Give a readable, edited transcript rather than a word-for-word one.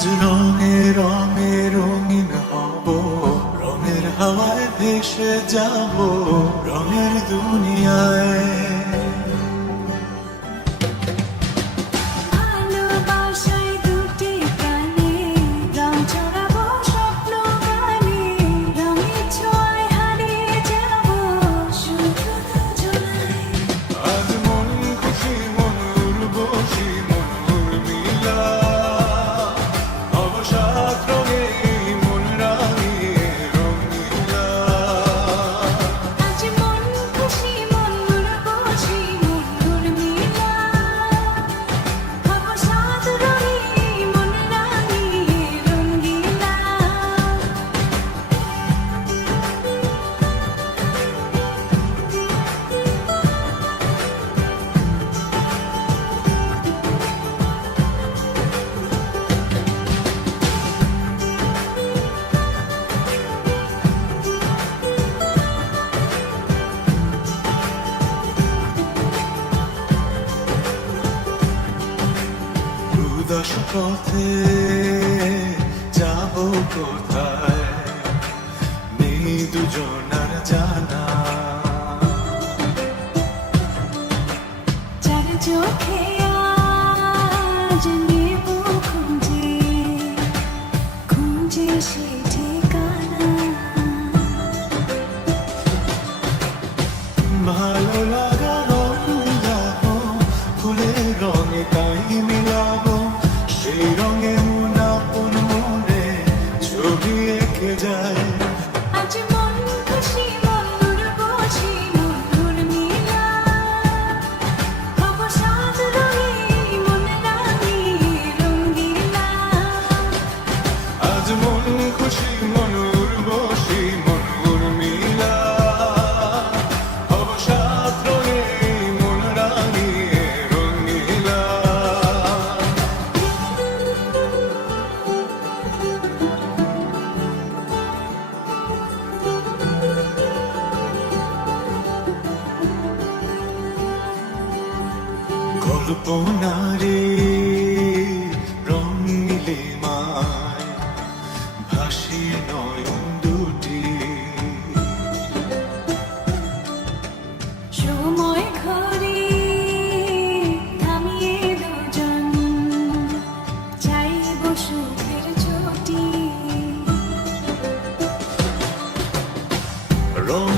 আজ রঙে রঙে রঙিন হব, রঙের হাওয়ায় ভেসে যাব রঙের দুনিয়ায়। দশ পথে যাব কোথায় নেই দুজনার জানা, যার চোখে আজ নেব খুঁজে খুঁজে সে ঠিকানা। ভালো লাগা রং মিলাবো, ফুলের রঙে তাই মিলাবো, সেই রঙে মন আপন মনে ছবি এঁকে যায়। আজ মন খুশি মন বসি মন মিলা, হব সাত রঙে মন রাঙি রঙ্গিলা। আজ মন খুশি মন উর্বশী মন উর্মিলা, হব সাত রঙে মন রাঙি রঙিলা। কল্পনারে রঙিলে মায় ভাসি নয়ন দুটি, সময় ঘরে থামিয়ে দুজন চাইব সুখের জুটি। রঙ